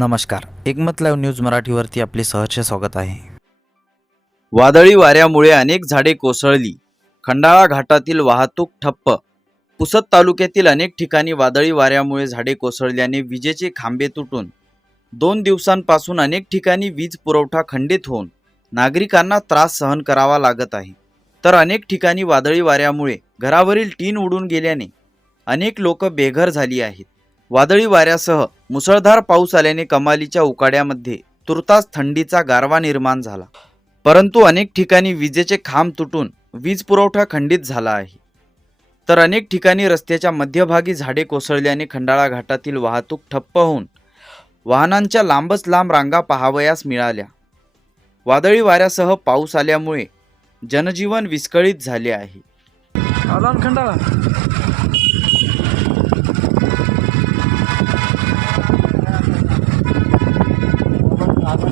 नमस्कार. एकमत live news मराठीवरती आपले सहर्ष स्वागत आहे. वादळी वाऱ्यामुळे अनेक झाडे कोसळली. खंडाळा घाटातील वाहतूक ठप्प. पुसद तालुक्यातील अनेक ठिकाणी वादळी वाऱ्यामुळे झाडे कोसळल्याने विजेचे खांबे तुटून दोन दिवसांपासून अनेक ठिकाणी वीज पुरवठा खंडित होऊन नागरिकांना त्रास सहन करावा लागत आहे. तर अनेक ठिकाणी वादळी वाऱ्यामुळे घरावरील टीन उडून गेल्याने अनेक लोक बेघर झाली आहेत. वादळी वाऱ्यासह मुसळधार पाऊस आल्याने कमालीच्या उकाड्यामध्ये तुर्तास थंडीचा गारवा निर्माण झाला. परंतु अनेक ठिकाणी विजेचे खांब तुटून वीज पुरवठा खंडित झाला आहे. तर अनेक ठिकाणी रस्त्याच्या मध्यभागी झाडे कोसळल्याने खंडाळा घाटातील वाहतूक ठप्प होऊन वाहनांच्या लांबच लांब रांगा पाहावयास मिळाल्या. वादळी वाऱ्यासह पाऊस आल्यामुळे जनजीवन विस्कळीत झाले आहे.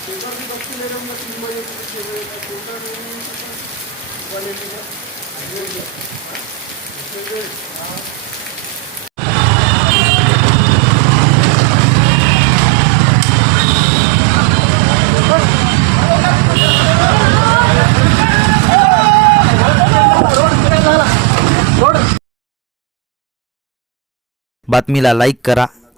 आला ना खंडाळा बातमीला लाईक करा.